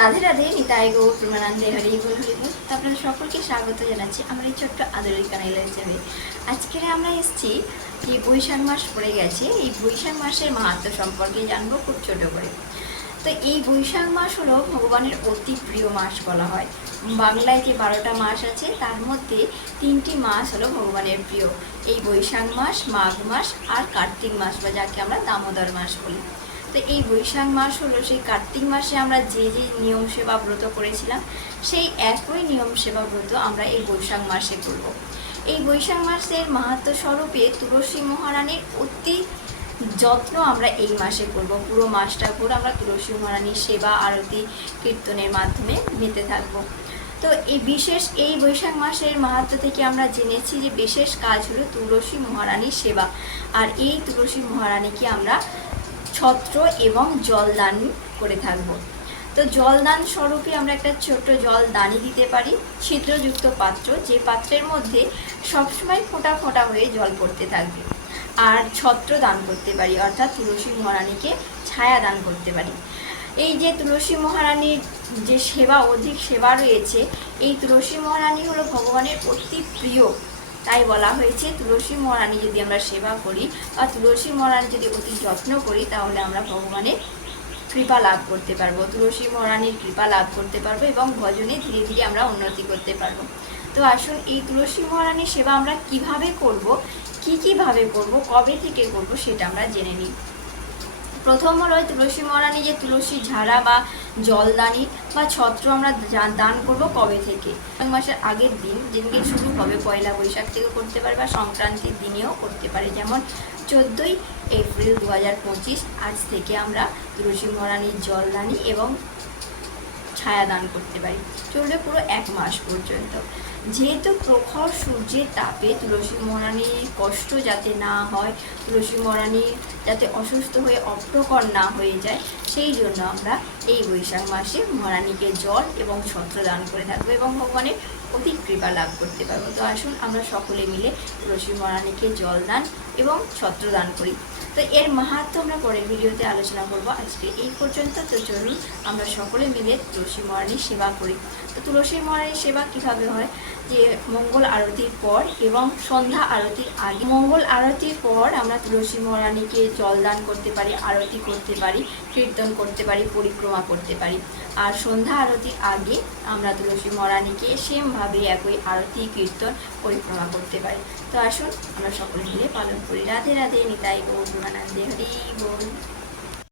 রাধে রাধে নিতাই গো প্রমানন্দে হরি বল হরি বল আপনাদের সকলকে স্বাগত জানাচ্ছি আমার এই ছোট্ট আদরের কানাইলা হিসাবে আজকে আমরা এসেছি যে বৈশাখ মাস পড়ে গেছে, এই বৈশাখ মাসের মাহাত্ম সম্পর্কে জানব খুব ছোট করে। তো এই বৈশাখ মাস হলো ভগবানের অতি প্রিয় মাস বলা হয়। বাংলায় যে বারোটা মাস আছে, তার মধ্যে তিনটি মাস হলো ভগবানের প্রিয়। এই বৈশাখ মাস, মাঘ মাস আর কার্তিক মাস বা যাকে আমরা দামোদর মাস বলি। তো এই বৈশাখ মাস হলো, সেই কার্তিক মাসে আমরা যে যে নিয়ম সেবা ব্রত করেছিলাম, সেই একই নিয়ম সেবা ব্রত আমরা এই বৈশাখ মাসে করব। এই বৈশাখ মাসের মাহাত্ম স্বরূপে তুলসী মহারানীর অতি যত্ন আমরা এই মাসে করব। পুরো মাসটা পুরো আমরা তুলসী মহারানীর সেবা, আরতি, কীর্তনের মাধ্যমে নিতে থাকব। তো এই বিশেষ এই বৈশাখ মাসের মাহাত্ম থেকে আমরা জেনেছি যে বিশেষ কাজ হলো তুলসী মহারানীর সেবা। আর এই তুলসী মহারানীকে আমরা ছত্র এবং জলদান করে থাকব। তো জলদান স্বরূপে আমরা একটা ছোট্ট জল দানি দিতে পারি, ছিদ্রযুক্ত পাত্র, যে পাত্রের মধ্যে সবসময় ফোঁটা ফোঁটা হয়ে জল পড়তে থাকবে। আর ছত্র দান করতে পারি, অর্থাৎ তুলসী মহারানীকে ছায়া দান করতে পারি। এই যে তুলসী মহারানীর যে সেবা, অধিক সেবা রয়েছে, এই তুলসী মহারানী হলো ভগবানের অতি প্রিয় তাই বলা হয়েছে, তুলসী মহারানী যদি আমরা সেবা করি বা তুলসী মহারানী যদি অতি যত্ন করি, তাহলে আমরা ভগবানের কৃপা লাভ করতে পারব। তুলসী মহারানীর কৃপা লাভ করতে পারব এবং ভজনে ধীরে ধীরে আমরা উন্নতি করতে পারব। তো আসুন, এই তুলসী মহারানীর সেবা আমরা কীভাবে করব, কি কীভাবে করব, কবে থেকে করব, সেটা আমরা জেনে নিই। প্রথম হলো তুলসী মহারানী যে তুলসী ঝাড়া বা জলদানি বা ছত্র আমরা দান করব কবে থেকে? এক মাসের আগের দিন, যেদিনকে শুরু হবে পয়লা বৈশাখ থেকে করতে পারে বা সংক্রান্তির দিনেও করতে পারে। যেমন চোদ্দোই এপ্রিল দু হাজার পঁচিশ, আজ থেকে আমরা তুলসী মহারানীর জলদানি এবং ছায়া দান করতে পারি। চলবে পুরো এক মাস পর্যন্ত। যেহেতু প্রখর সূর্যের তাপে তুলসী মহারানীর কষ্ট যাতে না হয়, তুলসী মহারানী যাতে অসুস্থ হয়ে অপ্রকর না হয়ে যায়, সেই জন্য আমরা এই বৈশাখ মাসে মহারানীকে জল এবং ছত্র দান করে থাকব এবং ভগবানের অতি কৃপা লাভ করতে পারব। তো আসুন আমরা সকলে মিলে তুলসী মহারানীকে জল দান এবং ছত্র দান করি। তো এর মাহাত্ম আমরা পরের ভিডিওতে আলোচনা করব। আজকে এই পর্যন্ত। তো চলুন আমরা সকলে মিলে তুলসী মহারানীর সেবা করি। তো তুলসী মহারানীর সেবা কীভাবে হয়? যে মঙ্গল আরতির পর এবং সন্ধ্যা আরতির আগে। মঙ্গল আরতির পর আমরা তুলসী মহারানীকে জলদান করতে পারি, আরতি করতে পারি, কীর্তন করতে পারি, পরিক্রমা করতে পারি। আর সন্ধ্যা আরতির আগে আমরা তুলসী মহারানীকে সেমভাবে একই আরতি, কীর্তন, পরিক্রমা করতে পারি। তো আসুন আমরা সকলে মিলে পালন করি। রাধে রাধে নিতাই গৌর গুণানন্দে হরি বল।